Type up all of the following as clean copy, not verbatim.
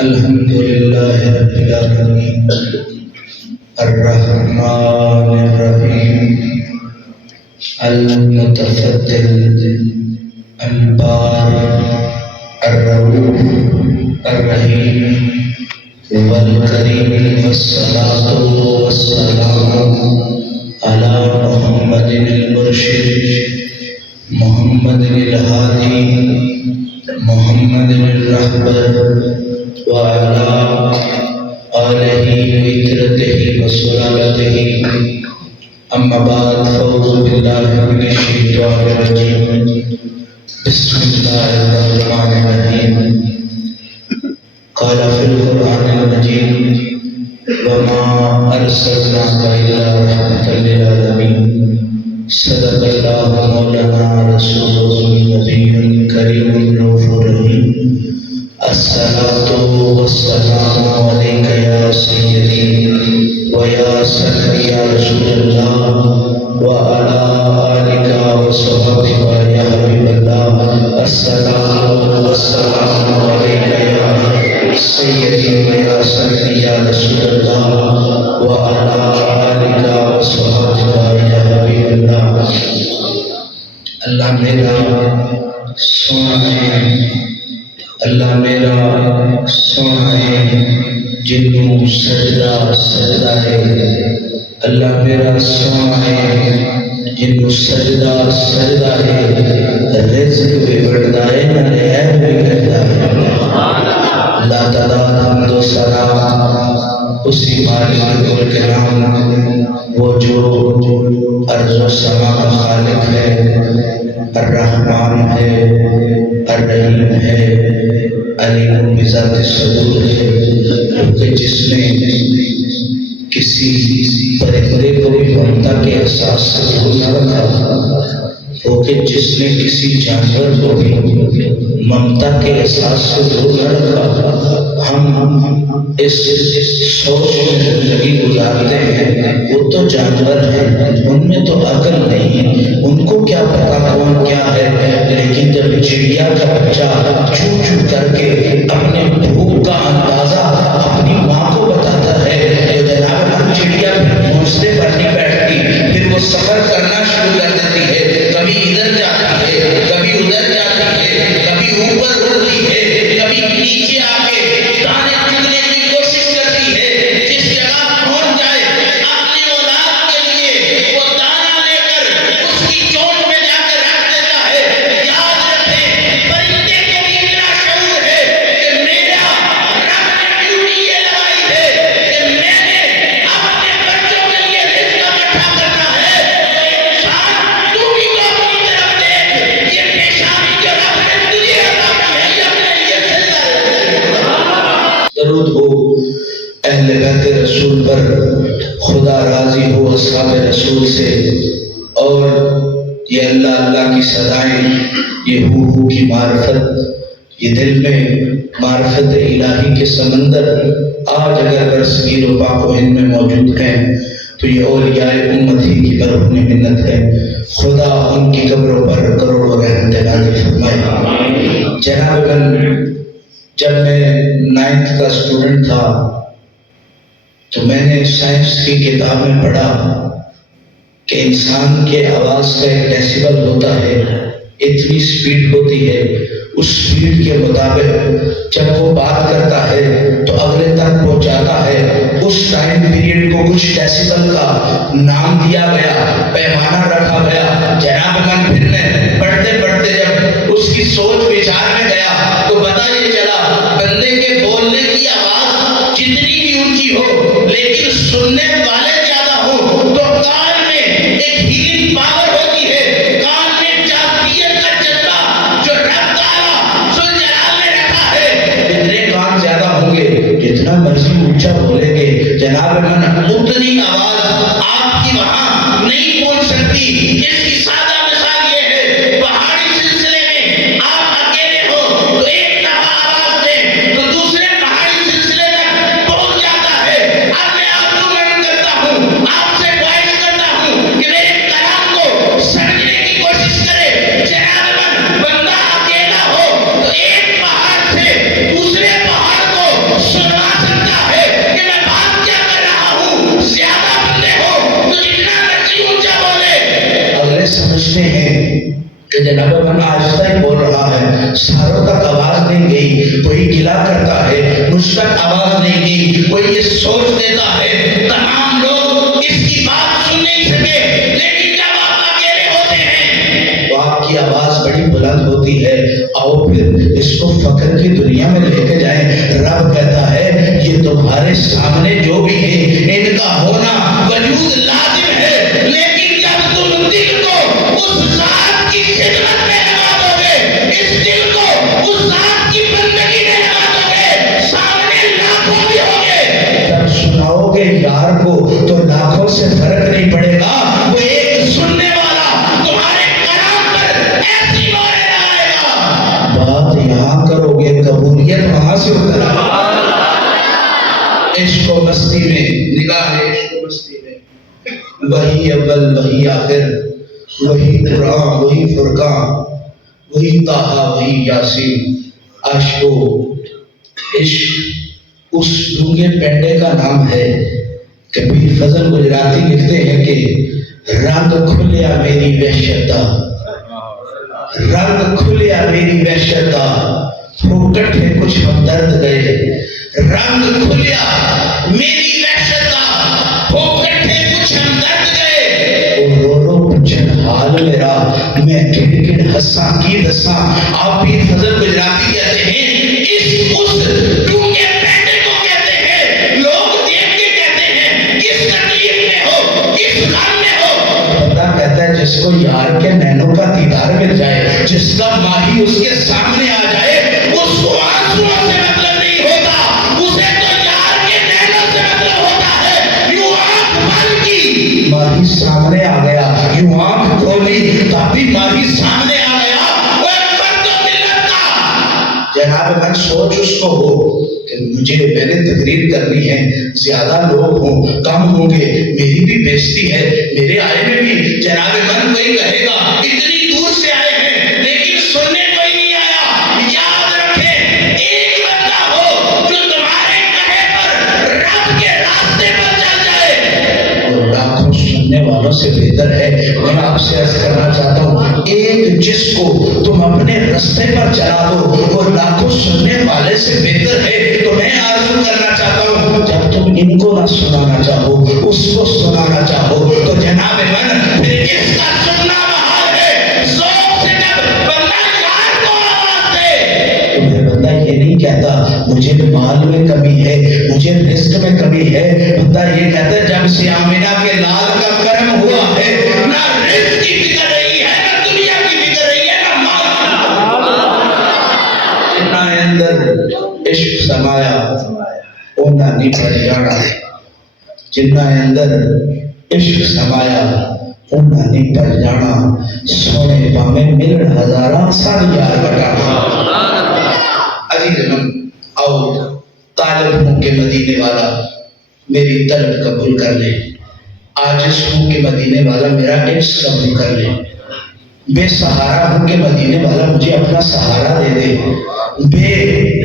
الحمد لله رب العالمين الرحمن الرحيم المتفضل البار الرؤوف الرحيم والكريم والصلاة والسلام على محمد المرشد محمد الهادي محمد الرحبر وعلى آله وإترته وسلالته أما بعد فأعوذ بالله من الشيطان الرجيم بسم الله الرحمن الرحيم قال في القرآن المجيد وما أرسلناك إلا رحمة للعالمين صدق الله مولانا رسوله النبي الكريم الرؤوف الرحيم الصلاة والسلام عليك يا سيدي ويا سيدي يا رسول الله وعلى آلك وصحبك يا حبيب الله الصلاة والسلام عليك يا سيدي ويا سيدي يا رسول الله وعلى آلك وصحبك يا حبيب الله. اللہ میرا سونا ہے، اللہ میرا سونا ہے جنوں سجدہ سجدہ ہے، اللہ میرا سونا ہے جنوں سجدہ سجدہ ہے، رزق بھی بڑھتا ہے نہ عیب بھی گھٹتا ہے. اللہ تعالیٰ حمد و ثنا اسی مالک الکرام وہ جو ارض و سما کا خالق ہے، الرحمن ہے، الرحیم ہے، علیم بذات الصدور ہے، کہ جس نے کسی پرندے کو بھی ممتا کے احساس سے دور نہ رکھا، وہ کہ جس نے کسی جانور کو بھی ممتا کے احساس سے دور نہ رکھا. ہم اس سوچ میں زندگی گزارتے ہیں وہ تو جانور ہیں، ان میں تو عقل نہیں، ان کو کیا پتا کون کیا ہے. لیکن جب چڑیا کا بچہ چو چو کر کے اپنے بھوک کا اندازہ اپنی ماں کو بتاتا ہے تو جناب چڑیا گھونسلے پر نہیں بیٹھتی، پھر وہ سفر کرنا شروع کر دیتی ہے. کبھی ادھر جاتی ہے، کبھی ادھر جاتی ہے، کبھی اوپر اڑتی ہے، کبھی نیچے آ کے دانے چگنے کی کوشش کرتی ہے. جس جگہ پہنچ جائے اپنی اولاد کے لیے وہ دانا لے کر اس کی چوٹ میں جا کر رکھ دیتا ہے. یاد رکھیں پرندے کو بھی اتنا شعور ہے کہ میرا رب نے ڈیوٹی یہ لگائی ہے کہ میں نے اپنے بچوں کے لیے رزق اکٹھا کرنا ہے. انسان تو بھی تو اپنی طرف دیکھ، یہ پیشانی جو رب نے تجھے عطا کی ہے یہ اپنے لیے سجدہ ہے. درود ہو اہل بیت رسول پر، خدا راضی ہو اصحاب رسول سے. اور یہ اللہ اللہ کی صدائیں، یہ ہو کی معرفت، یہ دل میں معرفت الہی کے سمندر آج اگر برصغیر و پاک و ہند میں موجود ہیں تو یہ اولیاء امت ہی کی برہنہ منت ہے. خدا ان کی قبروں پر کروڑوں رحمت نازل فرمائے. جناب جب میں 9th کا اسٹوڈنٹ تھا تو میں نے سائنس کی کتاب میں پڑھا کہ انسان کے آواز کا ایک ڈیسیبل ہوتا ہے، اتنی سپیڈ ہوتی ہے، اس سپیڈ کے مطابق جب وہ بات کرتا ہے تو اگلے تک پہنچاتا ہے. اس ٹائم پیریڈ کو کچھ ڈیسیبل کا نام دیا گیا، پیمانہ رکھا گیا. جناب من پھر میں پڑھتے پڑھتے جب اس کی سوچ وچار میں گیا تو پتہ یہ چلا بندے کے بولنے کی آواز جتنی بھی اونچی ہو لیکن سننے والے زیادہ ہو تو کان میں ایک ہیلنگ پاور ہوتی ہے، کان میں جاذبیت کا جذبہ جو رب تعالیٰ ذوالجلال نے رکھا ہے. جتنے کان زیادہ ہوں گے جتنا مرضی اونچا بولیں گے جناب من اتنی آواز آپ کی وہاں نہیں پہنچ سکتی. اس کی سادہ مثال یہ ہے، پہاڑی سلسلے میں آپ اکیلے ہو تو ایک دفعہ آواز دیں تو دوسرے پہاڑی سلسلے تک پہنچ جاتا ہے. اب میں آپ کو منع کرتا ہوں، آپ سے خواہش کرتا ہوں کہ میرے کلام کو سمجھنے کی کوشش کرے. جناب من بندہ اکیلا ہو تو ایک پہاڑ سے ساروں تک آواز نہیں گئی، کوئی گلا کرتا ہے مجھ تک آواز نہیں گئی، کوئی یہ سوچ دیتا ہے تمام لوگ اس کی بات سن نہیں سکے، لیکن جب آپ اکیلے ہوتے ہیں تو آپ کی آواز بڑی بلند ہوتی ہے۔ آؤ پھر اس کو فخر کی دنیا میں لے کے جائیں۔ رب کہتا ہے یہ تمہارے سامنے جو بھی ہے ان کا ہونا وجود لازم ہے، لیکن جب تم دل کو اس ذات کی خدمت میں لگا دو گے، اس دل کو اس ذات کی بندگی میں لگا دو گے، سامنے لاکھوں بھی ہوں گے، جب سناؤ گے یار کو تو لاکھوں سے فرق نہیں پڑے گا، وہ ایک سننے والا تمہارے کلام پر ایسی مہریں لگائے گا، بات یہاں کرو گے قبولیت وہاں سے اتر آئے۔ عشق و مستی میں نگاہ ہے، عشق و مستی میں وہی اول وہی آخر، وہی قرآن وہی فرقان، وہی طٰہٰ وہی یاسین۔ عشق و عشق اس ڈونگے پینڈے کا نام ہے۔ کبیر فضل گجراتی لکھتے ہیں کہ رنگ کھلیا میری وحشت دا، رنگ کھلیا میری وحشت دا، ہو کٹھے کچھ ہمدرد گئے، رنگ کھلیا میری وحشت دا، ہو کٹھے کچھ ہمدرد گئے، وہ رو رو پوچھن حال میرا، میں کڑ کڑ ہنساں کی دساں۔ آپ پیر فضل گجراتی کہتے ہیں اس ڈونگے پینڈے کو کہتے ہیں، لوگ دیکھ کے کہتے ہیں کس تکلیف میں ہو، کس غم میں ہو، بندہ کہتا ہے جس کو یار کے نینوں کا دیدار مل جائے، جس کا ماہی اس کے سامنے آ جائے، اس کو آنسوؤں سے مطلب نہیں ہوتا، اسے تو یار کے نینوں سے مطلب ہوتا ہے۔ یوں آنکھ بند کی ماہی سامنے آ گیا، یوں آنکھ کھولی تبھی ماہی سامنے آ گیا، وہ ایک فرد و ملت کا جناب من سوچ اس کو ہو کہ میں نے تقریر کرنی ہے، زیادہ لوگ ہوں کم ہوں گے، میری بھی بےزتی ہے، میرے آئے میں بھی جناب من کوئی کہے گا اتنی دور سے آئے ہیں لیکن سننے کوئی نہیں آیا۔ یاد رکھیں ایک بندہ ہو جو تمہارے کہے پر رب کے راستے پر چل جائے اور لاکھوں سننے والوں سے بہتر ہے۔ میں آپ سے عرض کرنا چاہتا ہوں ایک جس کو تم اپنے راستے پر چلا دو اور لاکھوں سننے والے سے بہتر ہے۔ تو میں آرزو کرنا چاہتا ہوں جب تم ان کو نہ سنانا چاہو اس کو سنانا چاہو تو جناب من پھر اس کا سننا محال ہے۔ ذوق سے جب بندہ یار کو آواز دے تو پھر بندہ یہ نہیں کہتا مجھے مال میں کمی ہے، مجھے رزق میں کمی ہے، بندہ یہ کہتا ہے جب سے آمنہ کے لال کا کرم ہوا ہے نہ رزق کی فکر رہی ہے، نہ دنیا کی فکر رہی ہے، نہ مال کی۔ جنہ اندر عشق سمایا انہاں نہیں پڑ جانا، جنہ اندر عشق سمایا انہاں نہیں پڑ جانا، سونے پامے ملن ہزاراں ساری یار بٹانا۔ عزیز من آؤ طالب ہوں کہ مدینے والا میری طلب قبول کر لے، عاجز ہوں کہ مدینے والا میرا عشق قبول کر لے، بے سہارا ہوں کہ مدینے والا مجھے اپنا سہارا دے دے، بے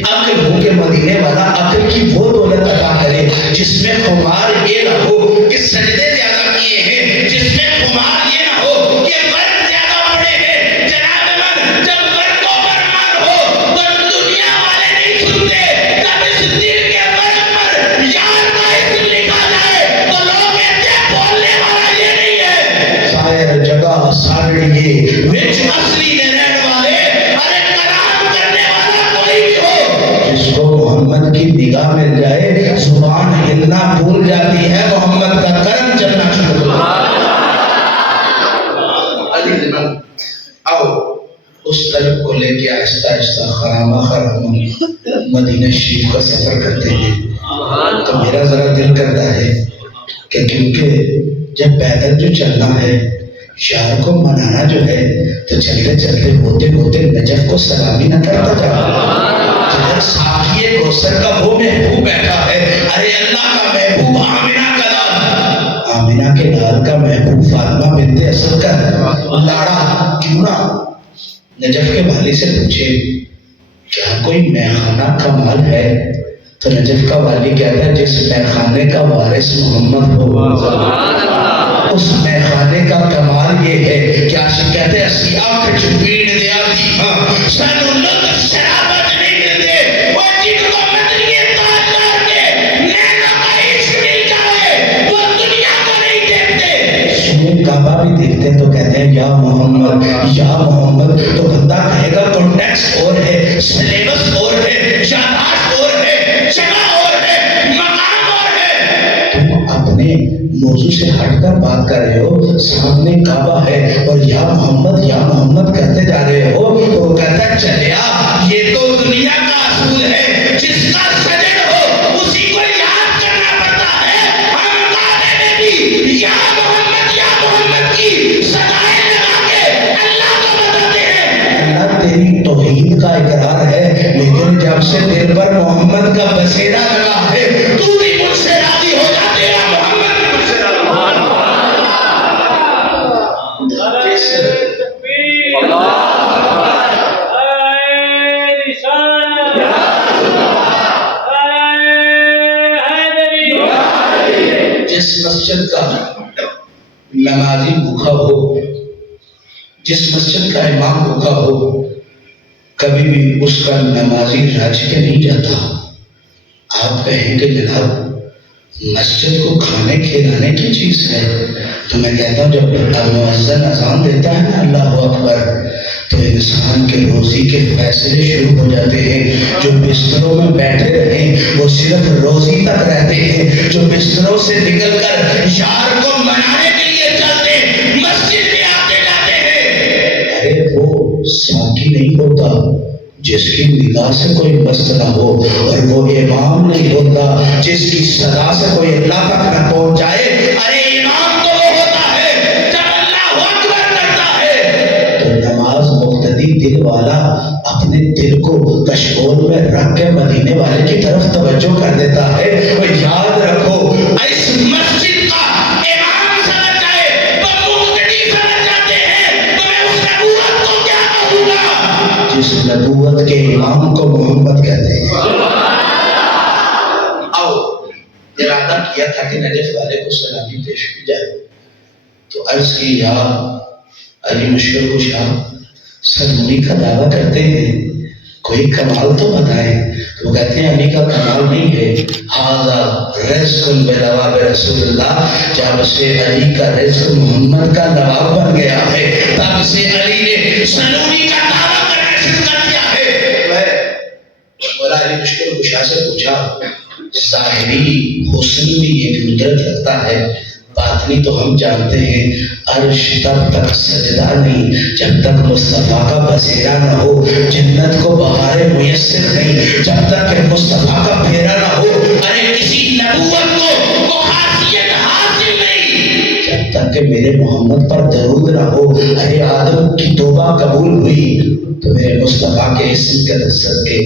عقل ہوں کہ مدینے والا عقل کی وہ دولت عطا کرے جس میں خمار یہ نہ ہو کہ سجدے زیادہ کیے ہیں، جس میں خمار یہ نہ ہو کہ مرد زیادہ پڑے ہیں۔ جناب من جب مردوں پر مر ہو تو دنیا والے نہیں سنتے، جب اس دل کے مرد پر یار کا اسم لکھا جائے تو لوگ کہتے ہیں بولنے والا یہ نہیں ہے، سائر جگہ ساڑھیے وچ اصلی نے رہن والے، ارے کلام کرنے والا کوئی بھی ہو جس کو محمد کی نگاہ مل جائے زبان ہلنا بھول جاتی ہے، محمد کا کرم چلنا شروع ہوتا ہے۔ عزیز من آؤ اس طلب کو لے کے آہستہ آہستہ خرامہ خرامہ مدینہ شریف کا سفر کرتے ہیں۔ تو میرا ذرا دل کرتا ہے کہ کیونکہ جب پیدل جو چلنا ہے یار کو منانا جو ہے تو چلتے چلتے ہوتے ہوتے نجف کو سلامی نہ کرتا جا، جدھر ساقیے کوثر کا وہ محبوب بیٹھا ہے، ارے اللہ کا محبوب آمنہ کا لال، آمنہ کے لال کا محبوب فاطمہ بنت اسد کا لاڑا کیوں نہ نجف کے والی سے پوچھے کیا کوئی میخانہ کا مال ہے؟ تو نجف کا والی کہتا ہے جس میخانے کا وارث محمد ہو اس میخانے کا کمال یہ ہے کہ عاشق کہتے ہیں اسی آنکھ چپیڑ دیا دی سانو لطف شرابت نہیں ملتے وہ جن کو مدنی تاجدار کے نینا عیش مل جائے وہ دنیا کو نہیں دیکھتے سونے کعبہ بھی دیکھتے ہیں تو کہتے ہیں یا محمد تو بندہ کہے گا کنٹیکسٹ اور ہے سلیبس اور ہے یادداشت اور ہے جگہ اور ہے مقام اور ہے تم اپنے موضوع سے ہٹ کر بات کر رہے ہو سامنے کعبہ ہے اور یا محمد کہتے جا رہے ہو تو وہ کہتا ہے چلیا یہ تو دنیا کا اصول ہے جس کا سجن ہو اسی کو یاد کرنا پڑتا ہے ہم کعبے میں بھی یا محمد کی صدائیں لگا کے اللہ کو بتاتے ہیں اللہ تیری توحید کا اقرار ہے لیکن جب سے دل پر محمد کا بسیرا لگا ہے تو بھی مجھ سے راضی ہو جا تیرا محمد بھی مجھ سے راضی ہو جس مسجد کا نمازی بھوکا ہو جس مسجد کا امام بھوکا ہو کبھی بھی اس کا نمازی رج کے نہیں جاتا آپ کہیں کہ جناب مسجد کو کھانے کھلانے کی چیز ہے تو میں کہتا ہوں جب مؤذن اذان دیتا ہے نا اللہ اکبر تو انسان کے روزی کے فیصلے شروع ہو جاتے ہیں جو بستروں میں بیٹھے رہیں وہ صرف روزی تک رہتے ہیں جو بستروں سے نکل کر یار کو منانے کے لیے چلتے مسجد میں آتے جاتے ہیں ارے وہ ساکی نہیں ہوتا جس کی نگاہ سے کوئی مست نہ ہو اور وہ امام نہیں ہوتا جس کی صدا سے کوئی اللہ تک نہ پہنچ جائے ارے امام تو وہ ہوتا ہے جب اللہ اکبر کرتا ہے تو نماز مقتدی دل والا اپنے دل کو کشکول میں رکھ کے مدینے والے کی طرف توجہ کر دیتا ہے اور یاد رکھو اس مسجد کا امام سمجھ جائے وہ مقتدی سمجھ جاتے ہیں تو میں اس نبوت کو کیا کہوں گا جس نبوت کے امام کو محمد کہتے ہیں آؤ ارادہ کیا تھا کہ نجف والے کو سلامی پیش کی جائے تو عرض کی یا علی مشکل کو شاہ سلمونی کا دعویٰ کرتے ہیں کوئی کمال تو بتائیں تو وہ کہتے ہیں علی کا کمال نہیں ہے حاضا رزق بلواب رسول اللہ جب سے علی کا رزق محمد کا لواب بن گیا ہے تب سے علی نے سلمونی کا دعویٰ کرنا شروع کر دیا ہے مولا علی مشکل کو شاہ سے پوچھا ظاہری حسن بھی ایک ندرت رکھتا ہے باطنی تو ہم جانتے ہیں عرش تب تک سجدہ نہیں جب تک مصطفیٰ کا بسیرا نہ ہو جنت کو بہار میسر نہیں جب تک کہ مصطفیٰ کا پھیرا نہ ہو ارے کسی نبوت کو وہ خاصیت حاصل نہیں جب تک کہ میرے محمد پر درود نہ ہو ارے آدم کی توبہ قبول ہوئی تو میرے مصطفیٰ کے اسم کے صدقے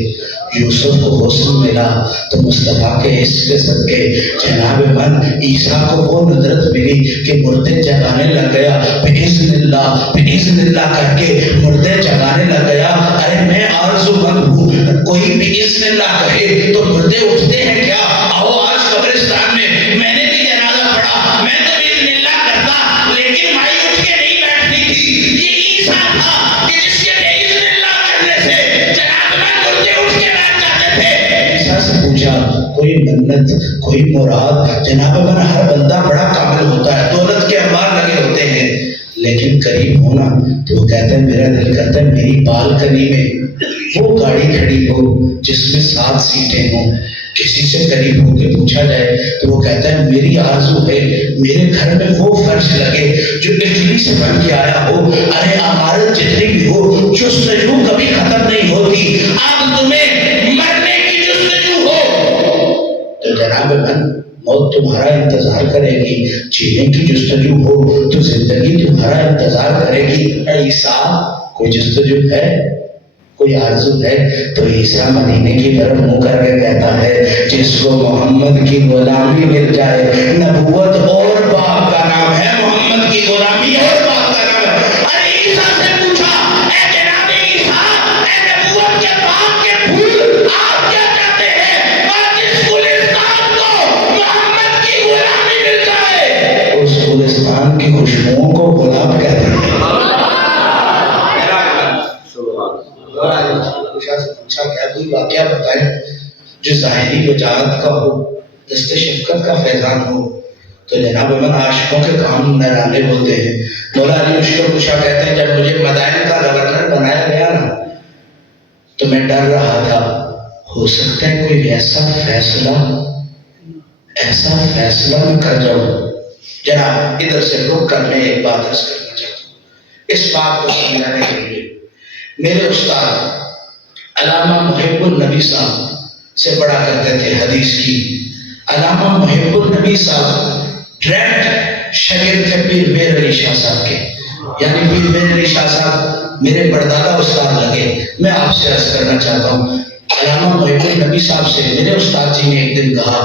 یوسف کو حسن ملا تو مصطفیٰ کے عشق کے صدقے جناب من عیسیٰ کو وہ ندرت ملی کہ مردے جگانے لگ گیا بِإِذْنِ اللہ کر کے مردے جگانے لگ گیا ارے میں آرزو مند ہوں کوئی بِإِذْنِ اللہ کہے تو مردے اٹھتے ہیں کیا آؤ آج قبرستان میں نے بھی جنازہ پڑھا میں تو بِإِذْنِ اللہ کرتا لیکن مائی اٹھ کے نہیں بیٹھنی تھی یہ عیسیٰ تھا کہ جس کے بِإِذْنِ اللہ کرنے سے جناب من مردے اٹھ کے سے پوچھا کوئی منت کوئی مراد جناب من ہر بندہ بڑا کامل ہوتا ہے دولت کے انبار لگے ہوتے ہیں لیکن قریب ہونا تو وہ کہتا ہے میرا دل کرتا ہے میری بالکنی میں وہ گاڑی کھڑی ہو جس میں 7 سیٹیں ہوں کسی سے قریب ہو کے پوچھا جائے تو وہ کہتا ہے میری آرزو ہے میرے گھر میں وہ فرش لگے جو اٹلی سے بن کے آیا ہو ارے عمارت جتنی بھی ہو جستجو کبھی ختم نہیں ہوتی اب تمہیں مرنے کی جستجو ہو تو جناب من موت تمہارا انتظار کرے گی جینے کی جستجو ہو تو زندگی تمہارا انتظار کرے گی عیسیٰ کوئی جستجو ہے کوئی آرزو ہے تو عیسیٰ مدینے کی طرف منہ کر کے کہتا ہے جس کو محمد کی غلامی مل جائے نبوت اور باپ کا نام ہے محمد کی غلامی اور باپ کا نام ہے ارے عیسیٰ سے پوچھا اے جناب عیسیٰ اے نبوت کے باپ کے پھول آپ کیا کہتے ہیں اور جس گلستان کو محمد کی غلامی مل جائے اس گلستان کی خوشبوؤں کو گلاب کہتے ہیں واقعہ بتائیں جو ظاہری وجاہت کا ہو، دست شفقت کا فیضان ہو، تو جناب من عاشقوں کے کام نرانے ہوتے ہیں۔ مولا علی مشکل کشا کہتے ہیں جب مجھے مدائن کا گورنر بنایا گیا نا تو میں ڈر رہا تھا ہو سکتا ہے کوئی ایسا فیصلہ میں کر جاؤں۔ جناب ادھر سے رک کر میں ایک بات عرض کرنا چاہتا ہوں اس بات کو سمجھانے کے لیے۔ میرے استاد علامہ محب النبی صاحب سے پڑھا کرتے تھے حدیث کی۔ علامہ محب النبی صاحب ڈائریکٹ شاگرد تھے پیر میر علی شاہ صاحب کے، یعنی پیر میر علی شاہ صاحب میرے پردادا استاد لگے۔ میں آپ سے عرض کرنا چاہتا ہوں علامہ محب النبی صاحب سے میرے استاد جی نے ایک دن کہا،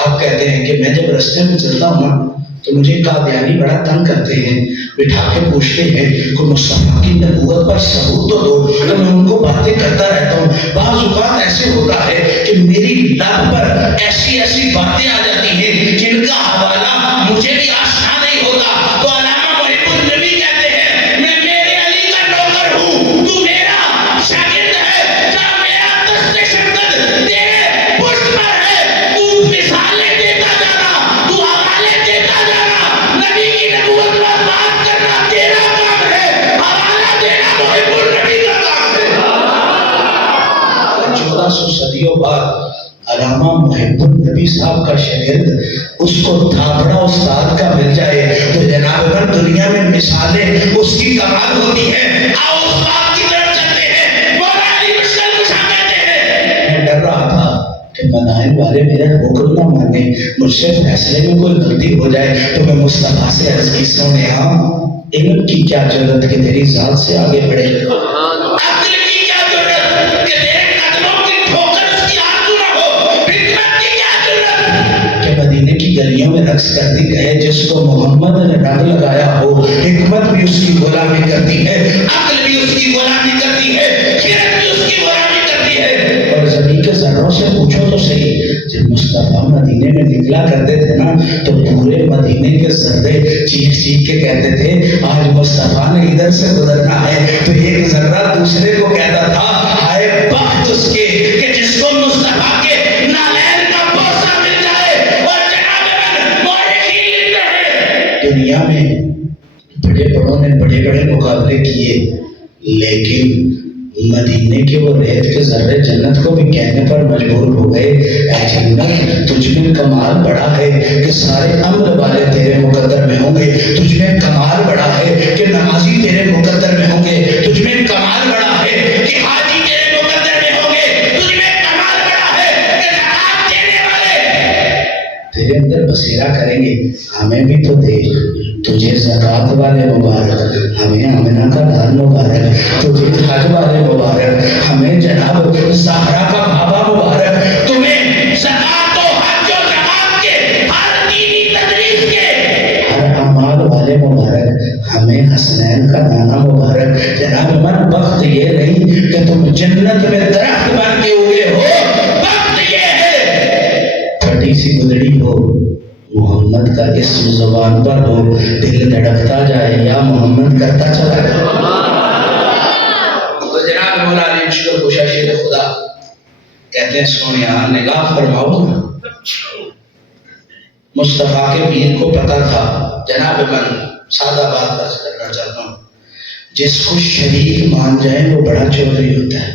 آپ کہتے ہیں کہ میں جب رستے میں چلتا ہوں نا تو مجھے قادیانی بڑا تنگ کرتے ہیں، بٹھا کے پوچھتے ہیں کہ مصطفیٰ کی نبوت پر ثبوت تو دو، تو میں ان کو باتیں کرتا رہتا ہوں۔ بعض اوقات ایسے ہوتا ہے کہ میری لب پر ایسی باتیں آ جاتی ہیں جن کا حوالہ مجھے بھی آشنا نہیں ہوتا۔ تو علامہ محب النبی کہتے ہیں میں میرے علی کا نوکر ہوں، تو میرا شاگرد ہے، جا میرا دست شفقت تیرے پشت پر ہے، تو مثالیں دیتا جانا، تو حوالے دیتا جانا، نبی کی نبوت پر بات کرنا تیرا کام ہے، حوالہ دینا محب النبی کا کام ہے۔ 1400 صدیوں بعد علامہ محب النبی صاحب کا شاگرد اس کو تھاپڑا استاد کا مل جائے تو جناب پر دنیا میں مثالیں اس کی کمال ہوتی ہیں۔ آؤ اس بات کی طرف چلتے ہیں۔ مولا علی مشکل کشا کہتے ہیں میں ڈر رہا تھا کہ مدائن والے میرا حکم نہ مانے، مجھ سے فیصلے میں کوئی غلطی ہو جائے تو میں مصطفیٰ سے عرض کی سونے علم کی کیا ضرورت کہ تیری ذات سے آگے بڑھے، عقل کی کیا ضرورت کہ تیرے قدموں کی ٹھوکر اس کی آرزو نہ ہو، حکمت کی کیا ضرورت کہ مدینے کی گلیوں میں رقص کرتی رہے، جس کو محمد نے رنگ لگایا ہو، حکمت بھی اس کی غلامی کرتی ہے، عقل بھی اس کی غلامی کرتی ہے، خیرت بھی اس کی غلامی کرتی ہے۔ اور زمین کے ذروں سے پوچھو تو صحیح، جب مصطفیٰ مدینے میں نکلا کرتے تھے نا تو پورے مدینے کے ذرے چیخ کے کہتے تھے آج مصطفیٰ نے ادھر سے گزرنا ہے، تو ایک ذرہ دوسرے کو کہتا تھا ہائے بخت اس کے کہ جس کو مصطفیٰ کے نالین کا بوسہ مل جائے۔ اور جناب مورخین لکھتے ہیں دنیا میں بڑے بڑوں نے بڑے بڑے مقابلے کیے، لیکن مدینے کے وہ ریت کے ذرے جنت کو بھی کہنے پر مجبور ہو گئے اے جنت تجھ میں کمال بڑا ہے کہ سارے امر والے تیرے مقدر میں ہوں گے، تجھ میں کمال بڑا ہے کہ نمازی تیرے مقدر میں ہوں گے، تجھ میں کمال بڑا ہے کہ حاجی تیرے مقدر میں ہوں گے، تجھ میں کمال بڑا ہے کہ زکات دینے والے تیرے اندر بصیرہ کریں گے۔ ہمیں بھی تو دیکھ، تجھے زکات والے مبارک، ہمیں آمنہ کا لال مبارک، تجھے حج والے مبارک، ہمیں جناب زہرا کا بابا مبارک، تمہیں زکات و حج و زکات کے ہر دینی تدریس کے ہر اعمال والے مبارک، ہمیں حسنین کا دانا مبارک۔ جناب من وقت یہ نہیں کہ تم جنت میں درخت بن کے اگے ہو، وقت یہ ہے پھٹی سی گدڑی ہو، محمد کا اسم زبان پر ہو، دل دھڑکتا جائے یا محمد کرتا چلا جائے۔ تو جناب مولا علی مشکل کشا شیر خدا کہتے ہیں سونیا نگاہ فرماؤ نا، مصطفیٰ کے پیر کو پتا تھا، جناب من سادہ بات عرض کرنا چاہتا ہوں، جس کو شریک مان جائے وہ بڑا چودھری ہوتا ہے،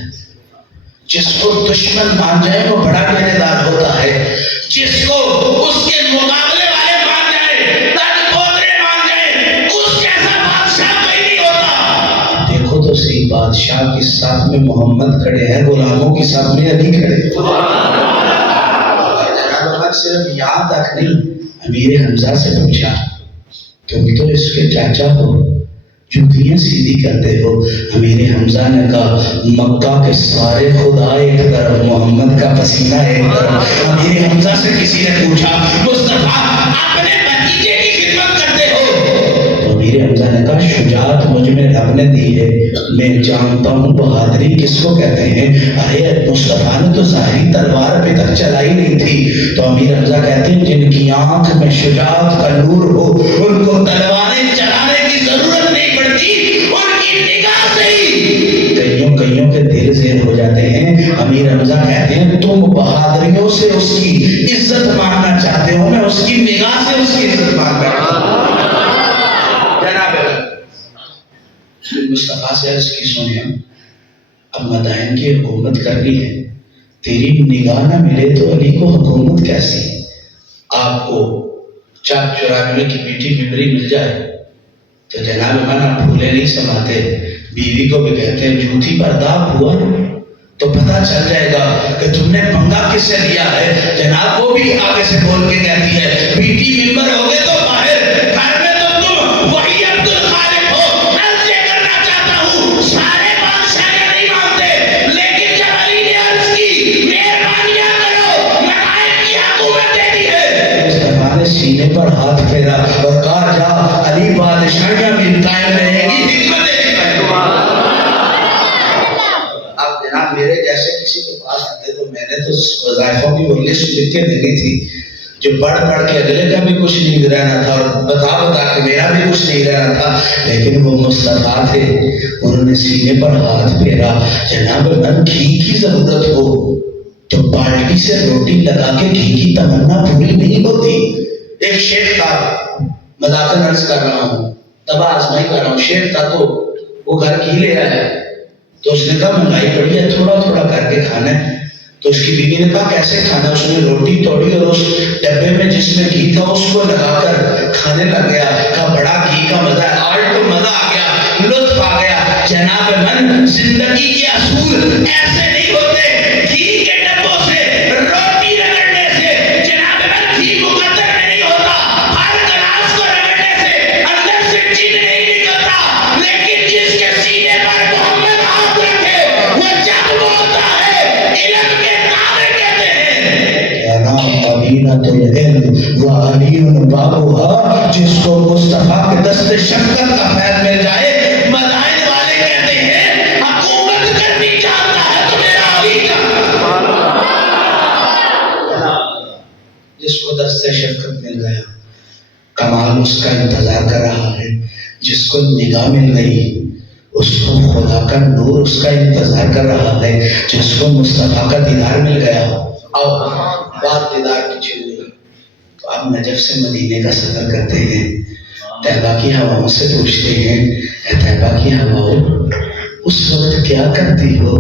جس کو دشمن مان جائے وہ بڑا پہرے دار ہوتا ہے، جس کو اس کے مقابلے والے مان جائے، داد پوترے مان جائے، اس جیسا بادشاہ کوئی نہیں ہوتا۔ دیکھو تو صحیح بادشاہ کی صف میں محمد کھڑے ہیں، غلاموں کی صف میں علی کھڑے ہیں۔ جناب احمد صرف یہاں تک نہیں، امیر حمزہ سے پوچھا تم تو اس کے چاچا ہو، جوتیاں سیدھی کرتے ہو؟ امیر حمزہ نے کہا مکہ کے سارے خدا ایک طرف، محمد کا پسینہ ایک طرف۔ امیر حمزہ سے کسی نے پوچھا مصطفیٰ اپنے بھتیجے کی خدمت کرتے ہو؟ تو امیر حمزہ نے کہا شجاعت مجھ میں رب نے دی ہے، میں جانتا ہوں بہادری کس کو کہتے ہیں۔ ارے مصطفیٰ نے تو ظاہری تلوار پہ تک چلائی نہیں تھی۔ تو امیر حمزہ کہتے ہیں جن کی آنکھ میں شجاعت کا نور ہو ان کو تلواریں چلانے کی ضرورت نہیں پڑتی، ان کی نگاہ سے ہی کئیوں بیویوں کے دل زیر ہو جاتے ہیں. امیر حمزہ کہتے ہیں تم بہادریوں سے اس کی عزت مانگنا چاہتے ہو، میں اس کی نگاہ سے اس کی عزت مانگ رہا ہوں. جناب مصطفیٰ سے عرض کی سونیا اب مدائن کی حکومت کرنی ہے، تیری نگاہ نہ ملے تو علی کو حکومت کیسی؟ آپ کو چاک چورانوے کی میٹھی ممبری مل جائے تو جناب مانا پھولے نہیں سماتے. بیوی کو بھی کہتے ہیں جھوٹی پر داغ ہوا تو پتہ چل جائے گا کہ تم نے پنگا کس سے لیا ہے. جناب وہ بھی آگے سے بول کے کہتی ہے میٹھی ممبر ہو گئے تو باہر، گھر میں تو تم وہی عبد الخالق ہو. عرض یہ کرنا چاہتا ہوں سارے بادشاہ نہیں مانتے، لیکن جب علی نے عرض کی مہربانیاں کرو مدائن کی حکومت دینی ہے، مصطفیٰ نے سینے پر ہاتھ پھیرا اور کہا جا علی بادشاہیاں بھی قائم رہیں گی، حکمت میرے جیسے کسی کے پاس آتے تو میں نے تو وظائفوں کی وہ لسٹ لکھ کے دینی تھی جو پڑھ کے اگلے کا بھی کچھ نہیں رہنا تھا اور بتا کے میرا بھی کچھ نہیں رہنا تھا. لیکن وہ مصطفیٰ تھے، انہوں نے سینے پر ہاتھ پھیرا. جناب من گھی کی ضرورت ہو تو بالٹی سے روٹی لگا کے گھی کی تمنا پوری نہیں ہوتی. ایک شیخ تھا، مذاکر عرض کر رہا ہوں، تباہ آزمائی کر رہا ہوں، شیخ تھا تو وہ گھر گھی لے آیا تو اس نے کہا مہنگائی بڑی ہے تھوڑا تھوڑا کر کے کھانا ہے. تو اس کی بیوی نے کہا کیسے کھانا؟ اس نے روٹی توڑی اور اس ڈبے میں جس میں گھی تھا اس کو لگا کر کھانے لگ گیا. کہا بڑا گھی کا مزہ ہے، آج تو مزہ آ گیا، لطف آ گیا. جناب من زندگی کے اصول ایسے نہیں ہوتے. گھی کے ڈبوں سے روٹی رگڑنے سے جناب من گھی مقدر میں نہیں ہوتا، ہر گلاس کو رگڑنے سے اندر سے چین نہیں نکلتا. لیکن جس کے سینے پر محمد ہاتھ رکھے وہ جب ہوتا ہے علم کے تارے کہتے ہیں کہنا مدینۃ العلم و علی بابها. جس کو مصطفیٰ کے دست شفقت کا فیض مل جائے مدائن والے کہتے ہیں حکومت کرنی چاہتا ہے تو میرا علی کا. جس کو دست شفقت مل گیا کمال اس کا انتظار کر رہا ہے. جس کو نگاہ مل گئی اس کو خدا کا نور اس کا انتظار کر رہا ہے. جس کو مصطفیٰ کا دیدار مل گیا اور بات دیدار کی چھڑ گئی تو آپ نجف سے مدینے کا سفر کرتے ہیں. طیبہ کی ہواؤں سے پوچھتے ہیں اے طیبہ کی ہواؤں اس وقت کیا کرتی ہو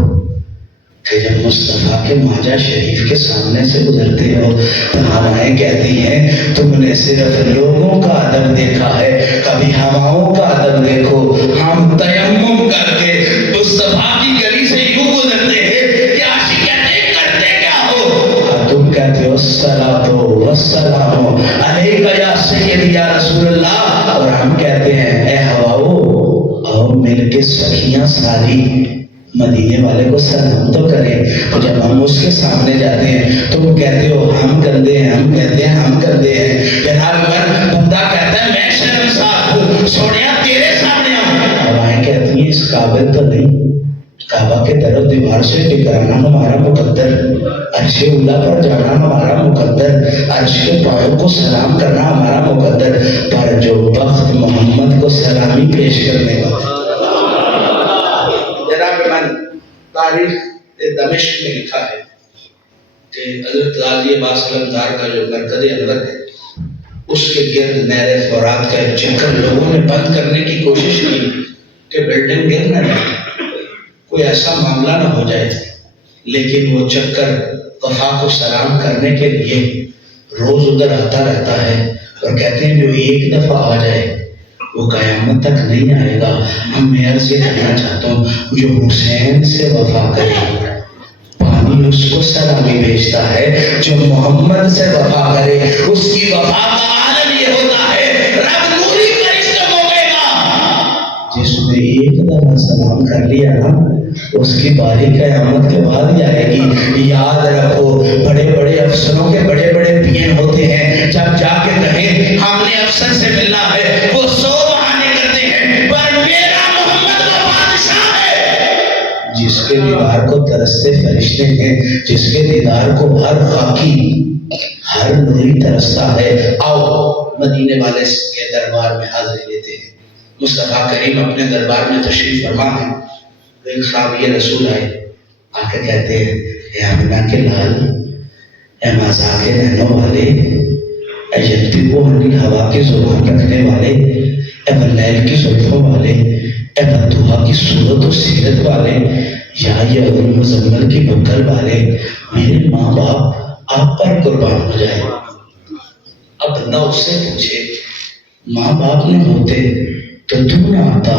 کہ جب مصطفیٰ کے ماجہ شریف کے سامنے سے گزرتے ہو؟ تو ہوائیں کہتی ہیں تم نے صرف لوگوں کا ادب دیکھا ہے، کبھی ہواؤں کا ادب دیکھو. ہم تیمم کر کے مصطفیٰ کی گلی سے یوں گزرتے ہیں کہ عاشق کہتے ہیں کرتے کیا ہو؟ تم کہتے ہو الصلاۃ والسلام علیک یا سیدی یا رسول اللہ، اور ہم کہتے ہیں اے ہواؤں آؤ مل کے سخیاں ساری مدینے والے کو سلام تو کریں. تو جب ہم اس کے سامنے جاتے ہیں تو وہ کہتے ہو ہم گندے ہیں، ہم کہتے ہیں ہم گندے ہیں. جناب بندہ کہتا ہے میں شرمسار ہوں سوڑیا تیرے سامنے آؤں. ہوائیں کہتی ہیں اس قابل تو نہیں، کعبہ کے در و دیوار سے ٹکرانا ہمارا مقدر، عرش اولا پر جانا ہمارا مقدر، عرش کے پاؤں کو سلام کرنا ہمارا مقدر، پر جو بخت محمد کو سلامی پیش کرنے کا. جناب من تاریخ دمشق میں لکھا ہے کہ حضرت غازی عباس علمدار کا جو مرکز انور ہے اس کے گرد نہر فرات کا ایک چکر لوگوں نے بند کرنے کی کوشش کی کہ بلڈنگ گر نہ جائے، کوئی ایسا معاملہ نہ ہو جائے. لیکن وہ چکر وفا کو سلام کرنے کے لیے روز ادھر آتا رہتا ہے اور کہتے ہیں جو ایک دفعہ آ جائے وہ قیامت تک نہیں آئے گا. ہم میں عرض یہ کرنا چاہتا ہوں جو حسین سے وفا کرے پانی اس کو سلامی بھیجتا ہے، جو محمد سے وفا کرے اس کی وفا کا عالم یہ ہوتا ہے رب نوری فرشتوں کو کہے گا جس نے ایک دفعہ سلام کر لیا نا اس کی باری قیامت کے بعد ہی آئے گی. یاد رکھو بڑے بڑے افسروں کے بڑے بڑے پی ایم ہوتے ہیں، جب جا کے کہیں ہم نے افسر سے ملنا ہے وہ سو بہانے کرتے ہیں، پر میرا محمد وہ بادشاہ ہے جس کے دیدار کو ترستے فرشتے ہیں، جس کے دیدار کو ہر خاکی ہر نوری ترستا ہے. آؤ مدینے والے کے دربار میں حاضری لیتے ہیں. مصطفیٰ کریم اپنے دربار میں تشریف فرما ہے. ایک صحابی رسول آئے، آ کے کہتے ہیں اے آمنہ کے لال، اے مذاق نینوں والے، اے ینطق عن الہوا کی زبان رکھنے والے، اے واللیل کی زلفوں والے، اے والضحیٰ کی صورت و سیرت والے، یا یہ المزمل کی بکل والے، میرے ماں باپ آپ پر قربان ہو جائے۔ اب بندہ اس سے پوچھے ماں باپ نہ ہوتے تو تو نہ آتا،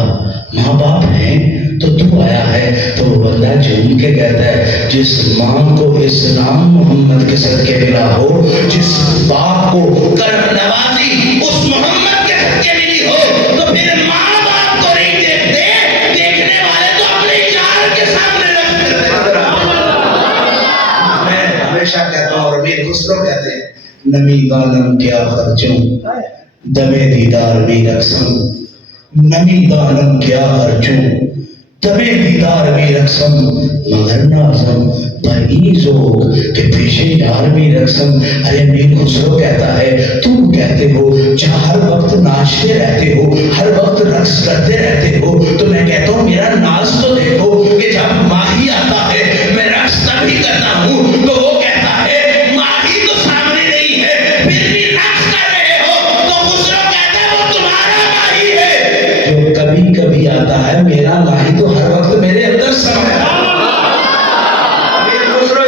ماں باپ ہیں تو تو آیا ہے، تو وہ بندہ جھوم کے کہتا ہے جس ماں کو اسلام محمد کے صدقے ملا ہو، جس باپ کو کرم نوازی اس محمد کے صدقے ملی ہو، تو پھر ماں باپ کو نہیں دیکھتے، دیکھنے والے تو اپنے یار کے سامنے رکھ کرتے ہیں۔ میں ہمیشہ کہتا ہوں اور امیر خسرو کہتے ہیں نمی دانم کیا خرچوں دمے دیدار بھی رقصم، نمی دانم کیا خرچوں دمے دیدار بھی رقصم، مگر نازم بھئی ذوق کہ پیش یار بھی رقصم۔ ارے امیر خسرو کہتا ہے تم کہتے ہو جہاں ہر وقت ناچتے رہتے ہو، ہر وقت رقص کرتے رہتے ہو، تو میں کہتا ہوں میرا ناز تو دیکھو کہ جب ماہی آتا ہے میں رقص تبھی کرتا ہوں، تو وہ کہتا ہے ماہی تو سامنے نہیں ہے پھر بھی رقص کر رہے ہو، تو خسرو کہتا ہے وہ تمہارا ماہی ہے جو کبھی کبھی آتا ہے، میرا ماہی تو ہر وقت میرے اندر سمایا۔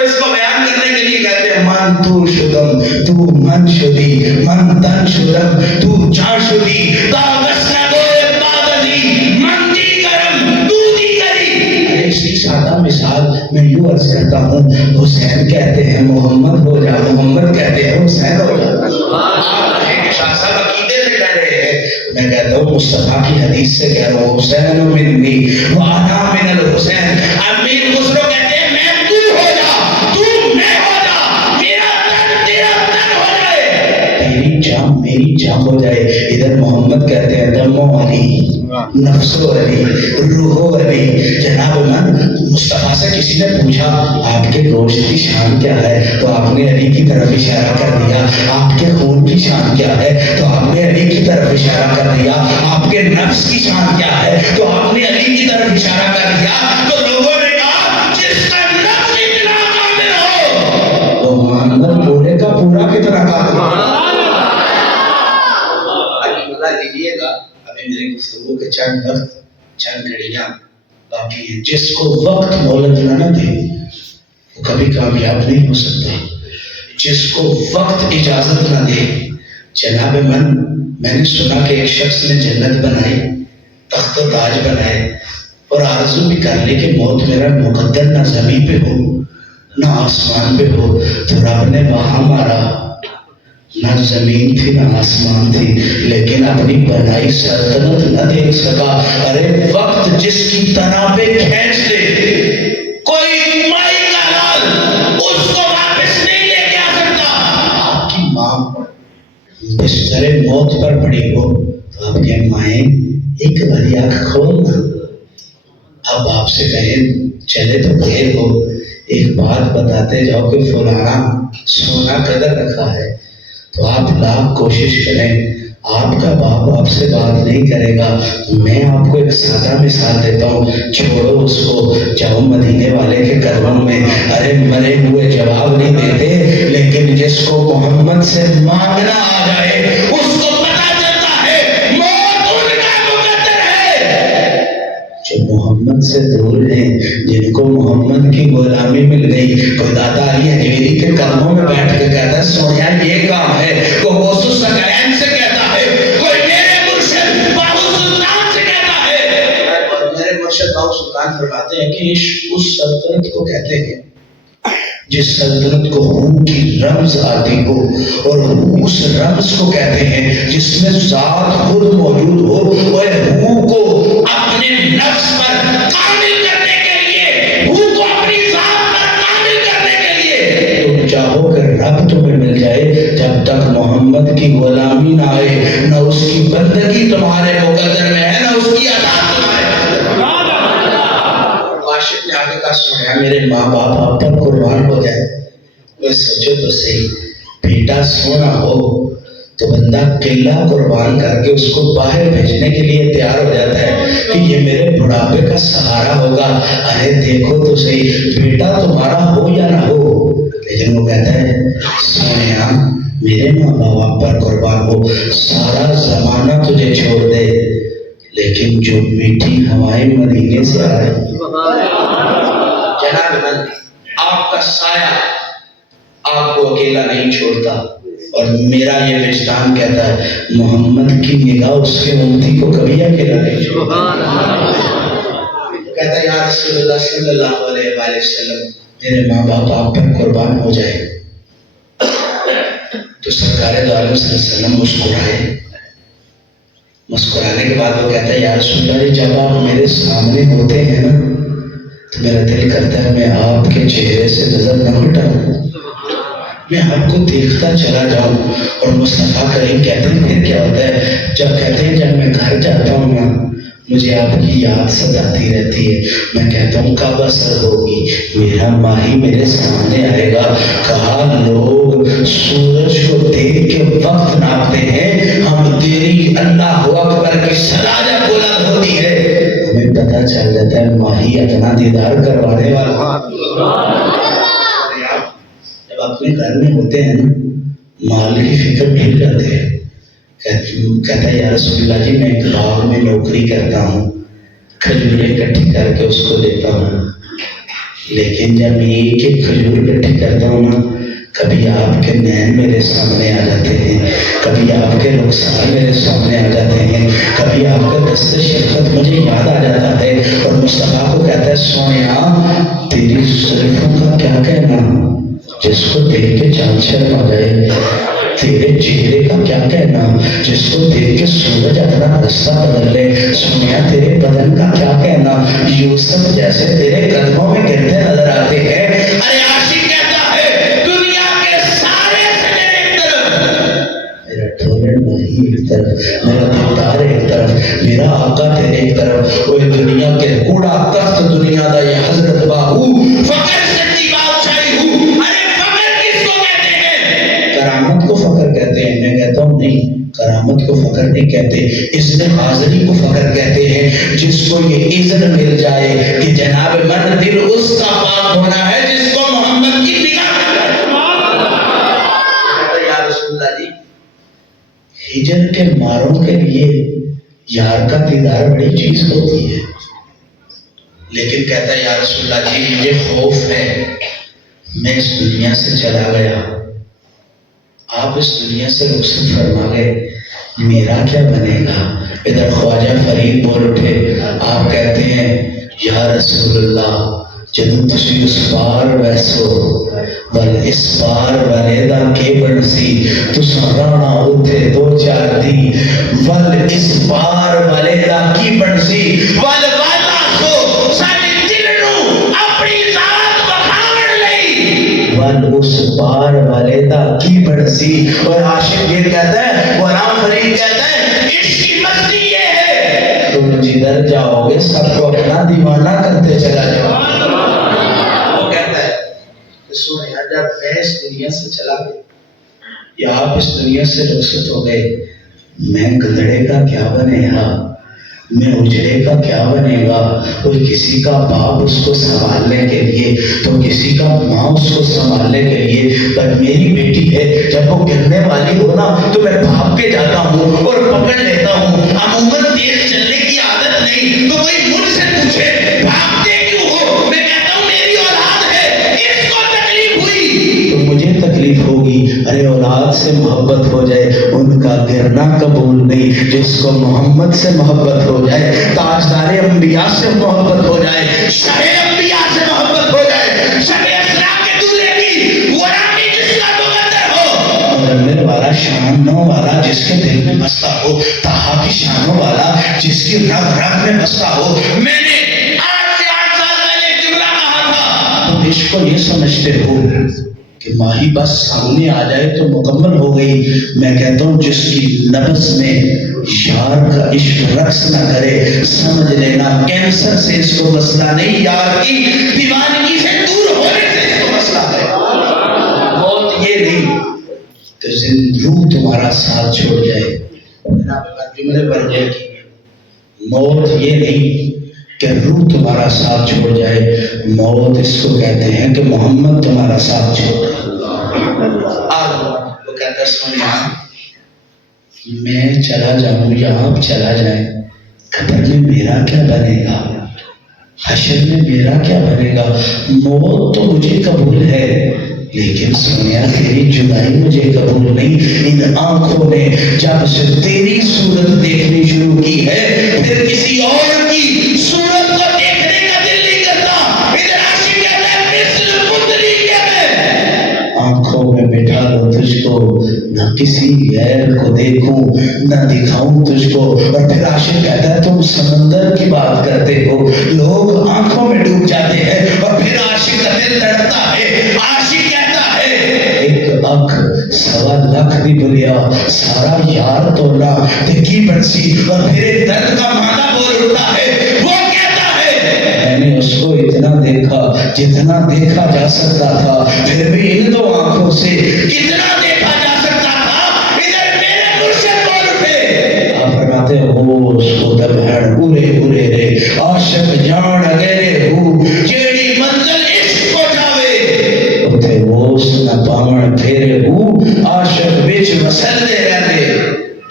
اس کو بیان کرنے کے لیے کہتے ہیں من تو شدم تو من شدی من تن شدم تو جان شدی تا وسنا گوئے پاگزی من دی کرم تو دی کری۔ ایک سی سادہ مثال میں یوں عرض کرتا ہوں، حسین کہتے ہیں محمد ہو جا، محمد کہتے ہیں حسین ہو جا۔ آپ کہیں کہ شاہ صاحب عقیدے سے کہہ رہے ہیں، میں کہتا ہوں مصطفیٰ کی حدیث سے کہہ رہا ہوں حسین منی وانا من الحسین۔ امیر خسرو کہتے ہیں میں تو ہو جا، تو میں ہو جا، میرا تن تیرا تن ہو جائے، تیری جام میری جام ہو جائے۔ ادھر محمد کہتے ہیں دم علی نفس علی روح علی۔ جناب من مصطفیٰ سے کسی نے پوچھا آپ کے گوشت کی شان کیا ہے، تو آپ نے علی کی طرف اشارہ کر دیا۔ آپ کے خون کی شان کیا ہے، تو آپ نے علی کی طرف اشارہ کر دیا۔ آپ کے نفس کی شان کیا ہے، تو آپ نے علی کی طرف اشارہ کر دیا۔ تو لوگوں نے کہا جس کا نفس اتنا کامل ہو وہ محمد پورے کا پورا کتنا کامل ہو۔ مزہ لیجیے گا، ابھی میری گفتگو کے چند وقت چند گھڑیاں باقی ہیں۔ جس کو وقت مہلت نہ دے وہ کبھی کامیاب نہیں ہو سکتا، جس کو وقت اجازت نہ دے۔ جناب من میں نے سنا کہ ایک شخص نے جنت بنائی، تخت و تاج بنائے، اور آرزو بھی کر لی کہ موت میرا مقدر نہ زمین پہ ہو نہ آسمان پہ ہو، تو رب نے وہاں مارا، نہ زمین تھی نہ آسمان تھی، لیکن اپنی بنائی سلطنت نہ دیکھ سکا۔ ارے وقت جس کی طرح پہ کھینچ دے کوئی مائی کا لال اس کو واپس نہیں لے کے آ سکتا۔ آپ کی ماں بستر موت پر پڑی ہو تو آپ کے مائیں ایک بھری آنکھ کھولنا، اب آپ سے کہیں چلے تو گئے ہو ایک بات بتاتے جاؤ کہ فلانا سونا قدر رکھا ہے، تو آپ لاکھ کوشش کریں آپ کا باپ آپ سے بات نہیں کرے گا۔ میں آپ کو ایک سادہ مثال دیتا ہوں، چھوڑو اس کو، جاؤ مدینے والے کے قدموں میں۔ ارے مرے ہوئے جواب نہیں دیتے، لیکن جس کو محمد سے مانگنا آ جائے اس کو پتا چلتا ہے موت ان کا مقدر ہے۔ جو محمد سے دور ہیں، جن کو محمد کی غلامی مل گئی، کوئی دادا علی حجویری کے قدموں میں بیٹھ کے کہتا ہے سویا یہ کام ہے، کوئی غوث الثقلین سے کہتا ہے، کوئی میرے مرشد باہو سلطان سے کہتا ہے، اور میرے مرشد باہو سلطان فرماتے ہیں کہ اس سلطنت کو کہتے ہیں جس سلطنت کو روح کی رمز آتی ہو، اور اس رمز کو کہتے ہیں جس میں ذات خود موجود ہو، اور روح کو اپنے نفس پر کامل کرنے کے لیے، روح کو اپنی ذات پر کامل کرنے کے لیے تم چاہو کہ رب تمہیں مل جائے، جب تک محمد کی غلامی نہ آئے نہ اس کی بندگی تمہارے مقدر میں ہے نہ اس کی عطا تمہارے مقدر میں۔ عاشق نے آگے کا سنیا میرے ماں باپ آپ پر قربان ہو جائے، وہ سوچو تو صحیح، بیٹا سونا ہو تو بندہ قلعہ قربان کر کے اس کو باہر بھیجنے کے لیے تیار ہو جاتا ہے کہ یہ میرے بڑھاپے کا سہارا ہوگا. ارے دیکھو تو صحیح بیٹا تمہارا ہو یا نہ ہو. لیکن وہ کہتا ہے سونیا میرے ماں باپ پر قربان ہو، سارا زمانہ تجھے چھوڑ دے، لیکن جو میٹھی ہوائیں مدینے سے آئے. جناب آپ کا سایہ آپ کو اکیلا نہیں چھوڑتا. اور میرا یہ وجدان کہتا ہے محمد کی نگاہ اس کے امتی کو کبھی اکیلا نہیں چھوڑتا. کہتا ہے یا رسول اللہ صلی اللہ علیہ وآلہ وسلم میرے ماں باپ آپ پر قربان ہو جائے. تو سرکار دو عالم صلی اللہ علیہ وسلم مسکرائے. مسکرانے کے بعد وہ کہتا ہے یا رسول اللہ جب آپ میرے سامنے ہوتے ہیں نا تو میرا دل کرتا ہے میں آپ کے چہرے سے نظر نہ ہٹاؤں، میں آپ کو دیکھتا چلا جاؤں. اور مصطفیٰ کریم کہتے ہیں پھر کیا ہوتا ہے جب کہتے ہیں جب میں گھر جاتا ہوں نا مجھے آپ کی یاد ستاتی رہتی ہے. میں کہتا ہوں کب اثر ہوگی میرا ماہی میرے سامنے آئے گا. کہا لوگ سورج کو دیکھ کے وقت ناپتے ہیں، ہم تیری اللہ اکبر کی صدا جب بلند ہوتی ہے ہمیں پتہ چل جاتا ہے ماہی اپنا دیدار کروانے والا. جب اپنے گھر میں ہوتے ہیں مال کی فکر بھول جاتے ہیں. کہتا ہے یا رسول اللہ جی میں ایک باغ میں نوکری کرتا ہوں، کھجوریں اکٹھی کر کے اس کو دیتا ہوں، لیکن جب میں ایک ایک کھجور اکٹھی کرتا ہوں نا کبھی آپ کے نین میرے سامنے آ جاتے ہیں، کبھی آپ کے رخسار میرے سامنے آ جاتے ہیں، کبھی آپ کا دست شفقت مجھے یاد آ جاتا ہے. اور مصطفیٰ کو کہتا ہے سونیا تیری زلفوں کا کیا کہنا جس کو دیکھ کے چاند شرم آ جائے، تیرے چہرے کا کیا کہنا جس کو دیکھ کے سورج اپنا رستہ بدل لے. سونیا تیرے بدن کا کیا کہنا یوسف جیسے تیرے قدموں میں گرتے نظر آتے ہیں. ارے عاشق کہتا ہے دنیا کے سارے سجن ایک طرف، میرا ڈھولن ماہی ایک طرف، میرا دیدار ایک طرف، میرا آقا تیرے ایک طرف. وہ دنیا کے کوڑا تخت دنیا دا یہ حضرت باہو فقر سچی بادشاہی ہوں. ارے فقر کس کو کہتے ہیں؟ کرامت کو فقر کہتے ہیں. میں کہتا ہوں نہیں کرامت کو فقر نہیں کہتے، اذن حاضری کو فقر کہتے ہیں. جس کو یہ اذن مل جائے کہ جناب من دل اس کا پاک ہونا ہے جس کو محمد کی نگاہ یا رسول اللہ جی ہجر کے ماروں کے لیے یار کا دیدار بڑی چیز ہوتی ہے، لیکن کہتا ہے یا رسول اللہ جی مجھے خوف ہے میں اس دنیا سے چلا گیا، آپ اس دنیا سے رخصت فرما گئے، میرا کیا بنے گا. ادھر خواجہ فرید بول اٹھے. آپ کہتے ہیں یا رسول اللہ جدوں تسی اس بار ویسو ول اس بار ولیدہ کے بڑسی تساں رانا اتھے دو چار دی ول اس بار ولیدہ کی بڑسی ول والا سو ساڈے دل نو اپنی ذات بخاون لئی ول اس بار ولیدہ کی بڑسی. اور عاشق یہ کہتا ہے غلام فرید کہتا ہے عشق کی مستی یہ ہے تم جدھر جاؤ گے سب کو اپنا دیوانہ کرتے چلا جاؤ. وہ کہتا ہے کہ سونیا جب میں اس دنیا سے چلا گیا یا آپ اس دنیا سے رخصت ہو گئے میں گدڑے کا کیا بنے گا، میں اجڑے کا کیا بنے گا. کوئی کسی کا باپ اس کو سنبھالنے کے لیے تو کسی کا ماں اس کو سنبھالنے کے لیے، پر میری بیٹی ہے جب وہ گرنے والی ہو نا تو میں بھاگ کے جاتا ہوں اور پکڑ لیتا ہوں. عموماً تیز چلنے کی عادت نہیں تو کوئی مجھ سے پوچھے بھاگتے کیوں ہو، میں کہتا ہوں میری اولاد ہے اس کو تکلیف ہوئی تو مجھے تکلیف ہوگی. ارے اولاد سے محبت ہو جائے ان کا گرنا قبول نہیں، جس کو محمد سے محبت ہو جائے، تاجدار انبیاء سے محبت ہو جائے، شاہ انبیاء سے محبت ہو جائے، شاہ اسلام کے دولے کی غلامی جس کا مقدر ہو، مدمر والا شانوں والا جس کے دل میں بستا ہو، طہا کی شانوں والا جس کی رگ رگ میں بستا ہو. میں نے 8 سے 8 سال پہلے جملہ کہا تھا تم عشق کو یہ سمجھتے ہو کہ ماہی بس سامنے آ جائے تو مکمل ہو گئی. میں کہتا ہوں جس کی نبض میں یار کا عشق رقص نہ کرے سمجھ لینا کینسر سے اس کو مسئلہ نہیں، یار کی دیوانگی سے دور ہونے سے اس کو مسئلہ ہے. موت یہ نہیں کہ روح تمہارا ساتھ چھوڑ جائے. جملے بن جائے موت یہ نہیں کہ روح تمہارا ساتھ چھوڑ جائے، موت اس کو کہتے ہیں کہ محمد تمہارا ساتھ چھوڑ جائے. وہ کہتا سونا میں چلا جاؤں یا آپ چلا جائیں، قبر میں میرا کیا بنے گا، حشر میں میرا کیا بنے گا. موت تو مجھے قبول ہے لیکن سونیا تیری جدائی مجھے قبول نہیں. ان آنکھوں نے جب سے تیری صورت دیکھنی شروع کی ہے پھر کسی اور کی صورت کو دیکھنے کا دل نہیں کرتا. ادھر عاشق کہتا ہے مثل پتری کے میں آنکھوں میں بٹھا لو تجھ کو، نہ کسی غیر کو دیکھوں نہ دکھاؤں تجھ کو. اور پھر عاشق کہتا ہے تم سمندر کی بات کرتے ہو، لوگ آنکھوں میں ڈوب جاتے ہیں اور پھر عاشق کا دل لڑتا ہے. عاشق ایک اکھ سوا لکھ دی بلیا سارا یار تولا کی برسی اور پھر ایک درد کا مانا بول اٹھتا ہے. وہ کہتا ہے میں نے اس کو اتنا دیکھا جتنا دیکھا جا سکتا تھا، پھر بھی ان دو آنکھوں سے کتنا دیکھا جا سکتا تھا. ادھر میرے مرشد بول اٹھے. آپ فرماتے ہو اس کو دبہڑ اورے اورے رے عاشق جان اگرے ہو جیڑی منزل عشق کو جاوے اتھے ووس نہ پاون پھیرے ہو عاشق وچ مسلے رہنے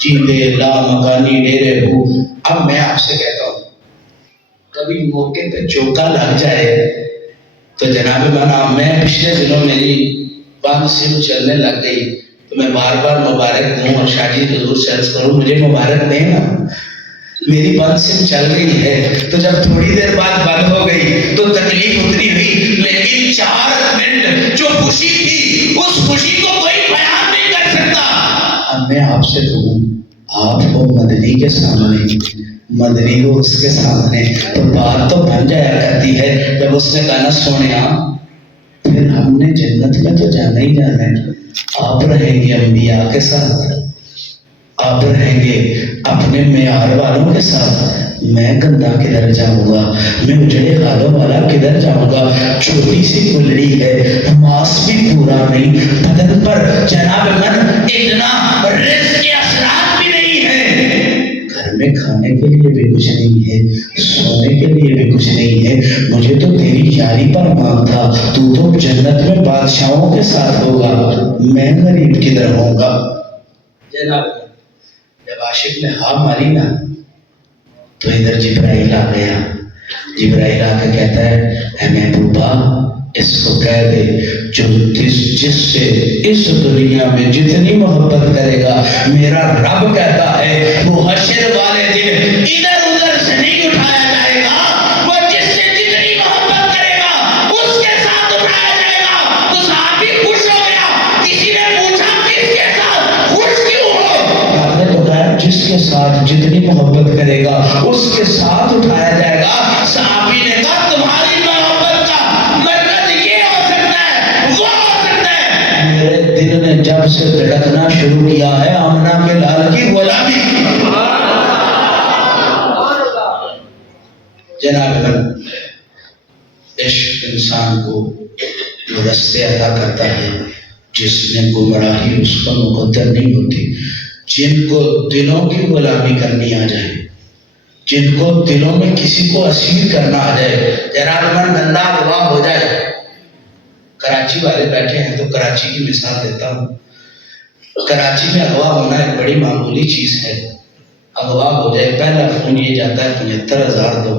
جیندے لا مکانی ڈیرے ہو. اب میں آپ سے کہتا ہوں کبھی موقع پہ چوکا لگ جائے تو جناب مانا میں پچھلے دنوں میری بند سم چلنے لگ گئی تو میں بار بار مبارک دوں اور شاہ جی حضور سرچ کروں مجھے مبارک دیں نا. میری بند سم چل رہی ہے تو جب تھوڑی دیر بعد بند ہو گئی تو تکلیف اتنی ہوئی، لیکن 4 منٹ جو خوشی تھی اس خوشی کو کوئی بیان نہیں کر سکتا. اب میں آپ سے کہوں آپ کو مدنی کے سامنے مدنی کو اس کے سامنے تو بات تو بن جایا کرتی ہے. جب اس نے کہا نا سونیا پھر ہم نے جنت میں تو جانا ہی جانا ہے، آپ رہیں گے انبیاء کے ساتھ، آپ رہیں گے اپنے معیار والوں کے ساتھ، میں گندا کدھر جاؤں گا، میں اجڑے خالوں والا کدھر جاؤں گا. چھوٹی سی کلڑی ہے، ماس بھی پورا نہیں، بدن پر جناب من اتنا رزق کے اثرات بھی نہیں ہے، گھر میں کھانے کے لیے بھی کچھ نہیں ہے، سونے کے لیے بھی کچھ نہیں ہے. مجھے تو تیری یاری پر مان تھا، تو جنت میں بادشاہوں کے ساتھ ہوگا، میں غریب کدھر ہوں گا. جناب جب عاشق نے ہاں ماری نا تو ادھر جبرائیل آ گیا. جبرائیل آ کے کہتا ہے اے محبوبہ اس کو کہہ دے جو جس سے اس دنیا میں جتنی محبت کرے گا میرا رب کہتا ہے وہ حشر والے دن ادھر ادھر سے نہیں اٹھایا جائے گا. وہ جس سے جتنی محبت کرے گا اس کے ساتھ اٹھایا جائے گا. تو صحابی خوش ہو گیا. کسی نے پوچھا کس کے ساتھ خوش کیوں ہو؟ آپ نے بتایا جس کے ساتھ جتنی محبت کرے گا اس کے ساتھ اٹھایا جائے گا. صحابی نے کہا تمہاری محبت کا مطلب یہ ہو سکتا ہے وہ ہو سکتا ہے میرے دل نے جب سے دھڑکنا شروع کیا ہے آمنہ کے لال کی غلامی. جناب عشق انسان کو وہ رستے عطا کرتا ہے جس میں گمراہی اس کو مقدر نہیں ہوتی. جن کو دلوں کی غلامی کرنی آ جائے، جن کو دلوں میں کسی کو اسیر کرنا آ جائے، جناب من بندہ اغوا ہو جائے. کراچی والے بیٹھے ہیں تو کراچی کی مثال دیتا ہوں. کراچی میں اغوا ہونا ایک بڑی معمولی چیز ہے. اغوا ہو جائے پہلا فون یہ جاتا ہے 75,000 دو،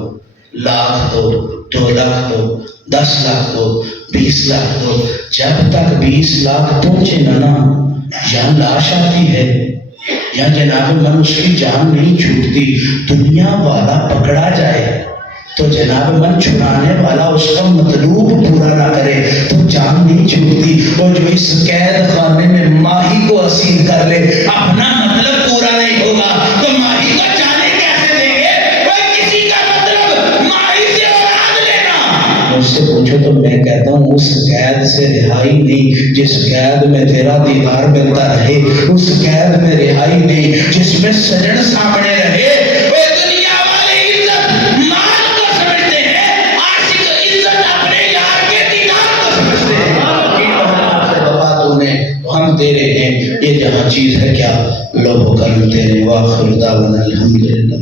لاکھ دو، 2 لاکھ دو، 10 لاکھ دو، 20 لاکھ دو. جب تک 20 لاکھ پہنچے نا یا لاش آتی ہے یا جناب من اس کی جان نہیں چھوٹتی. دنیا والا پکڑا جائے تو جناب من چھڑانے والا اس کا مطلوب پورا نہ کرے تو جان نہیں چھوٹتی. اور جو اس قید خانے میں ماہی کو اسیر کر لے اپنا مطلب پورا نہیں ہوگا تو ماہی کو جانے کیسے دیں گے؟ کسی کا مطلب ماہی سے اولاد لینا. مجھ سے پوچھو تو میں کہتا ہوں اس قید سے رہائی نہیں جس قید میں تیرا دیدار ملتا رہے، اس قید میں رہائی نہیں جس میں سجن سامنے رہے. دنیا والے عزت مال کو سمجھتے ہیں، عاشق عزت اپنے یار کے دیدار کو سمجھتے ہیں. ہم تیرے ہیں، یہ جہاں چیز ہے کیا، لوح و قلم تیرے، وآخر دعوانا الحمدللہ۔